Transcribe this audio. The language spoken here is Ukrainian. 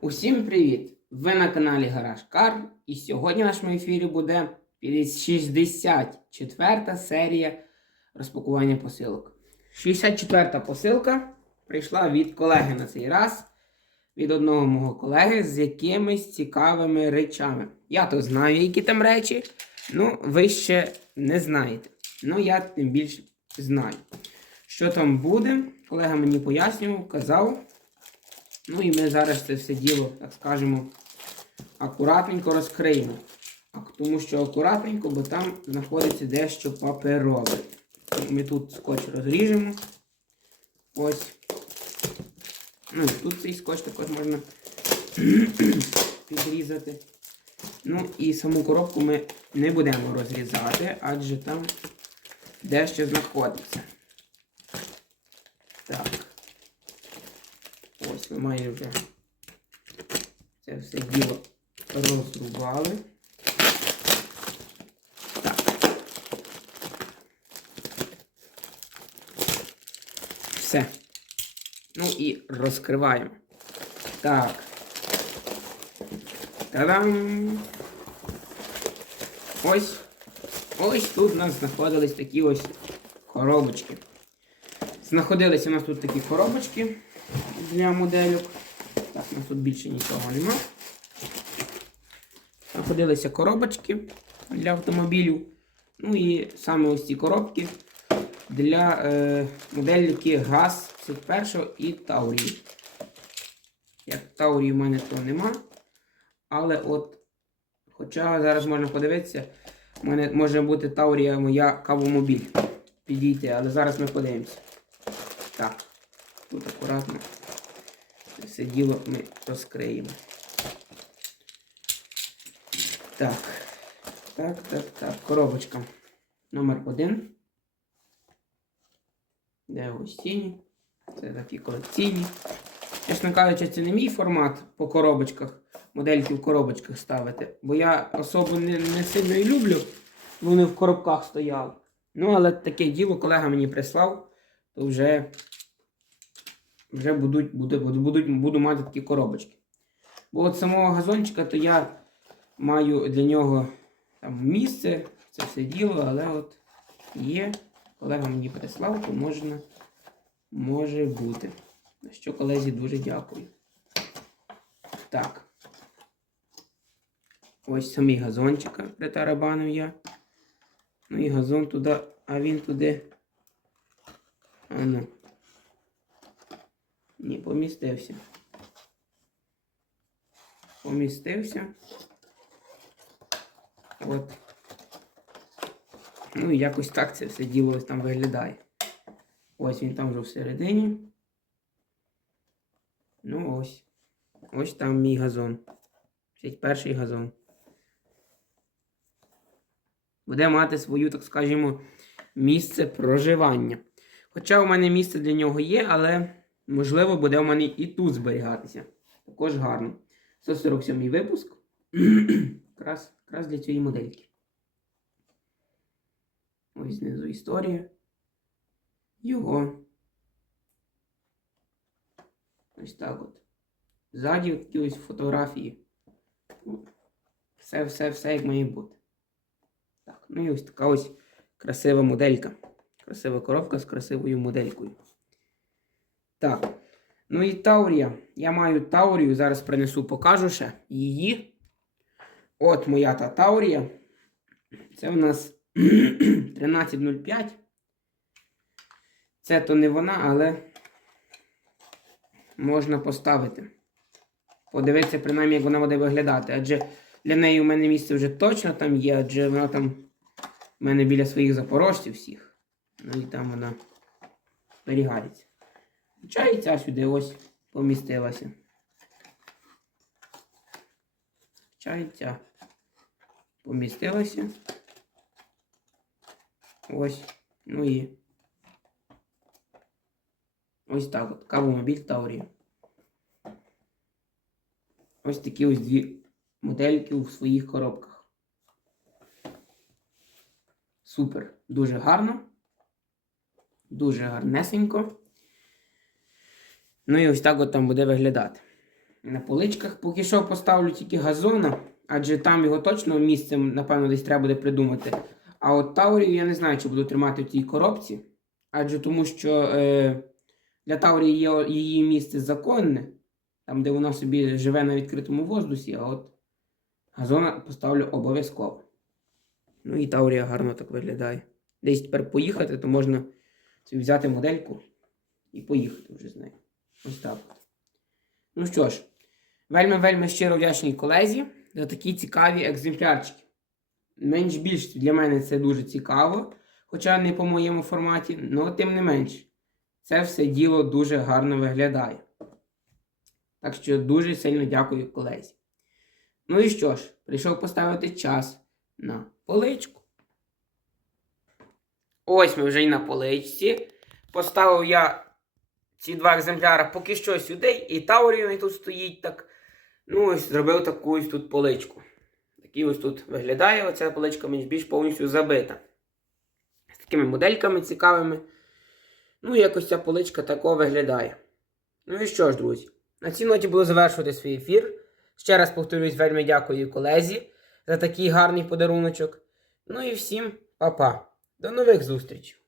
Усім привіт! Ви на каналі Гараж Кар, і сьогодні в нашому ефірі буде 64 серія розпакування посилок. 64 посилка прийшла від колеги на цей раз, від одного мого колеги з якимись цікавими речами. Я то знаю, які там речі, ну ви ще не знаєте. Ну я тим більше знаю. Що там буде, колега мені пояснював, казав. Ну і ми зараз це все діло, так скажемо, акуратненько розкриємо. Тому що акуратненько, бо там знаходиться дещо паперове. Ми тут скотч розріжемо. Ось. Ну тут цей скотч також можна підрізати. Ну і саму коробку ми не будемо розрізати, адже там дещо знаходиться. Так. Майже вже це все діло розрубали. Так. Все. Ну і розкриваємо. Так. Та-дам! Ось. Ось тут у нас знаходились такі ось коробочки. Знаходилися у нас тут такі коробочки для модельок. Так, у нас тут більше нічого нема. Знаходилися коробочки для автомобілів. Ну і саме ось ці коробки для е, модельки ГАЗ 51 і Таурії. Як Таурії в мене то нема. Але от, хоча зараз можна подивитися, в мене може бути Таурія моя кавомобіль. Підійти, але зараз ми подивимося. Так, тут акуратно. Це діло ми розкриємо. Так. Так, так, так. Коробочка номер один. Де ось ціні? Це такі колекційні. Чесно кажучи, це не мій формат по коробочках, модельки в коробочках ставити. Бо я особо не, не сильно і люблю, вони в коробках стояли. Ну, але таке діло колега мені прислав, то вже вже будуть, буду, будуть, буду мати такі коробочки. Бо от самого газончика, то я маю для нього там місце, це все діло, але от є. Колега мені прислав, то можна, може бути. На що колезі дуже дякую. Так. Ось самий газончика притарабанив я. Ну і газон туди, а він туди. А ну. Ні, помістився. Помістився. От. Ну і якось так це все діло там виглядає. Ось він там вже всередині. Ну ось. Ось там мій газон. Перший газон. Буде мати свою, так скажімо, місце проживання. Хоча у мене місце для нього є, але можливо буде у мене і тут зберігатися. Також гарно. 147 випуск. якраз, якраз для цієї модельки. Ось знизу історія. Його. Ось так от. Ззаді такі фотографії. Все, все, все як має бути. Так, ну і ось така ось красива моделька. Красива коробка з красивою моделькою. Так. Ну і Таурія. Я маю Таурію, зараз принесу, покажу ще її. От моя та Таурія. Це у нас 13.05. Це то не вона, але можна поставити. Подивитися, принаймні, як вона буде виглядати. Адже для неї у мене місце вже точно там є, адже вона там у мене біля своїх запорожців всіх. Ну і там вона зберігається. Хоча і ця сюди ось помістилася. Хоча і ця помістилася. Ось. Ну і ось так от. Кавомобіль Таурія. Ось такі ось дві модельки у своїх коробках. Супер. Дуже гарно. Дуже гарнесенько. Ну і ось так от там буде виглядати. на поличках. Поки що поставлю тільки газона, адже там його точно місцем, напевно, десь треба буде придумати. А от Таурію я не знаю, чи буду тримати в тій коробці. Адже тому що е, для Таурії є її місце законне, там, де вона собі живе на відкритому воздусі, а от газона поставлю обов'язково. Ну і Таурія гарно так виглядає. Десь тепер поїхати, то можна собі взяти модельку і поїхати вже з нею. Так. Ну що ж, вельми-вельми щиро вдячний колезі за такі цікаві екземплярчики. Менш більш для мене це дуже цікаво, хоча не по моєму форматі, але тим не менш, це все діло дуже гарно виглядає. Так що дуже сильно дякую колезі. Ну і що ж, прийшов поставити час на поличку. Ось ми вже й на поличці. Поставив я ці два екземпляри поки що сюди, і Тауріон тут стоїть так. Ну, ось зробив таку ось тут поличку. Такий ось тут виглядає. Оця поличка менш більш повністю забита. З такими модельками цікавими. Ну, якось ця поличка тако виглядає. Ну і що ж, друзі, на цій ноті буду завершувати свій ефір. Ще раз повторюсь, вельми дякую колезі за такий гарний подаруночок. Ну і всім па-па. До нових зустрічей!